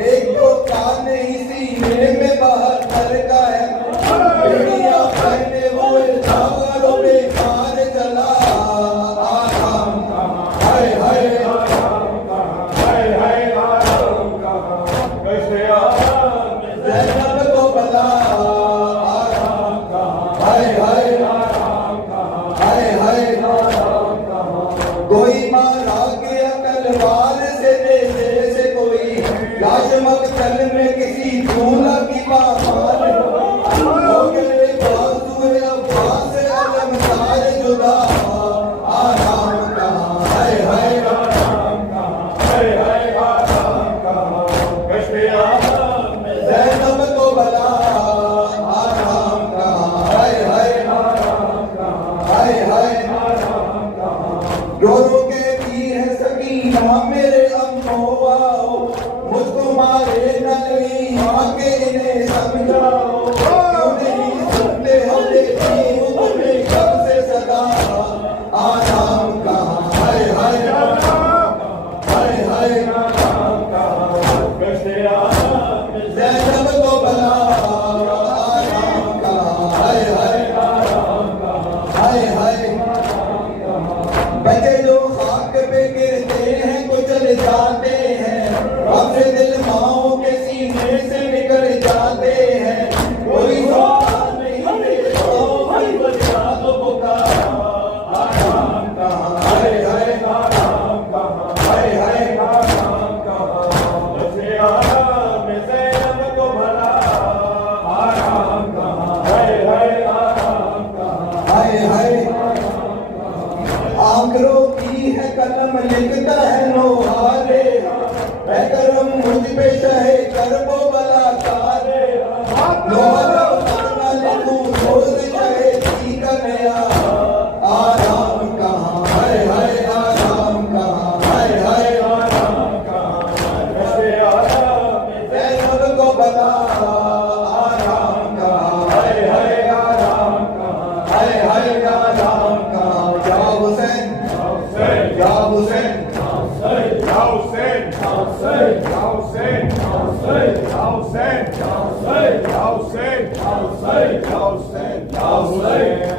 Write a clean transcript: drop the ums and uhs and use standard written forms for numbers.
एक तो कान नहीं सीने में बाहर कर का नहीं आके इन्हें समझाओ, क्यों नहीं सुनते हमें टीम तुम्हें कब से सदा आराम कहाँ, हाय हाय हाय हाय जैनब को भला आराम कहाँ, हाय हाय हाय हाय बच्चे जो खाक पे गिरते हैं कुचल जाते हैं, अपने दिल माओ के सीने से निकल जाते हैं, कोई सवाल नहीं देता कोई बचा तो पुकारा आराम कहाँ, हाय हाय आराम कहाँ, हाय हाय आराम कहाँ बसे आराम ज़ैनब को भला आराम कहाँ, हाय हाय आराम कहाँ, हाय हाय आंकड़ों की है कलम लिखता है नोहारे, करम मुझ पे चाहे कर वो बलाकारे, लोहारा उतारना लिखूं रोज चाहे जी का नया आराम कहाँ, हाय हाय आराम कहाँ, हाय हाय आराम कहाँ बसे आराम ज़ैनब को भला आराम कहाँ, हाय हाय आराम कहाँ, हाय हाय आराम कहाँ या हुसैन या Hussain Ya Hussein, Ya Hussein, Ya Hussein, Ya Hussein, Ya Hussein, Ya Hussein, Ya Hussein, Ya Hussein, Ya Hussein, Ya Hussein, Ya Hussein.